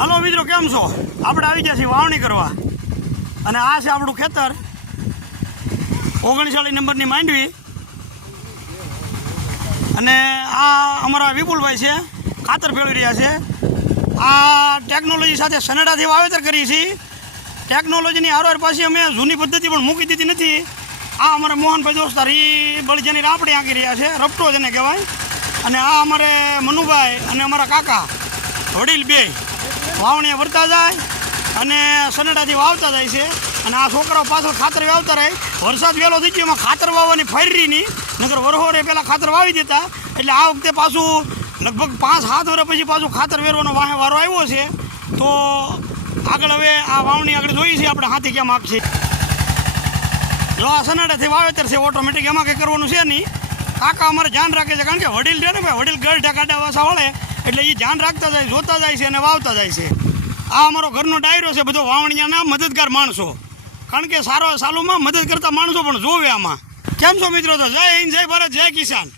Hello મિત્રો, કેમ છો? આપણે આવી ગયા છીએ વાવણી કરવા અને આ છે આપણું ખેતર 39 નંબરની માંડવી અને આ અમારા વિપુલભાઈ છે, ખાતર ફેરવી રહ્યા છે. આ ટેકનોલોજી સાથે સનેડાથી વાવેતર કરી છે. ટેકનોલોજીની હારવાર પાછી અમે જૂની પદ્ધતિ પણ મૂકી દીધી નથી. આ અમારા મોહનભાઈ દોસ્તાર એ બળીજાની રાપડી આંકી રહ્યા છે, રપટો જેને કહેવાય. અને આ અમારે મનુભાઈ અને અમારા કાકા વડીલ બે વાવણીએ વરતા જાય અને સનેડાથી વાવતા જાય છે. અને આ છોકરાઓ પાછળ ખાતર વાવતા રહે. વરસાદ વહેલો થઈ ગયો, એમાં ખાતર વાવવાની ફરી નહીં, નકર વરહોરે પહેલાં ખાતર વાવી દેતા. એટલે આ વખતે પાછું લગભગ 5-7 વર્ષ પછી પાછું ખાતર વેરવાનો વારો આવ્યો છે. તો આગળ હવે આ વાવણી આગળ જોઈએ છીએ આપણે હાથી કેમ આપશે. જો આ સનેડાથી વાવેતર છે ઓટોમેટિક, એમાં કંઈ કરવાનું છે નહીં. કાકા અમારે ધ્યાન રાખે છે, કારણ કે વડીલ છે ને ભાઈ, વડીલ ગઢ કાઢા વાસા વળે એટલે એ ધ્યાન રાખતા જાય, જોતા જાય છે અને વાવતા જાય છે. આ અમારો ઘરનો ડાયરો છે, બધો વાવણીયાના મદદગાર માણસો. કારણ કે સારો સાલુમાં મદદ કરતા માણસો પણ જોવે આમાં. કેમ છો મિત્રો? તો જય હિન્દ, જય ભારત, જય કિસાન.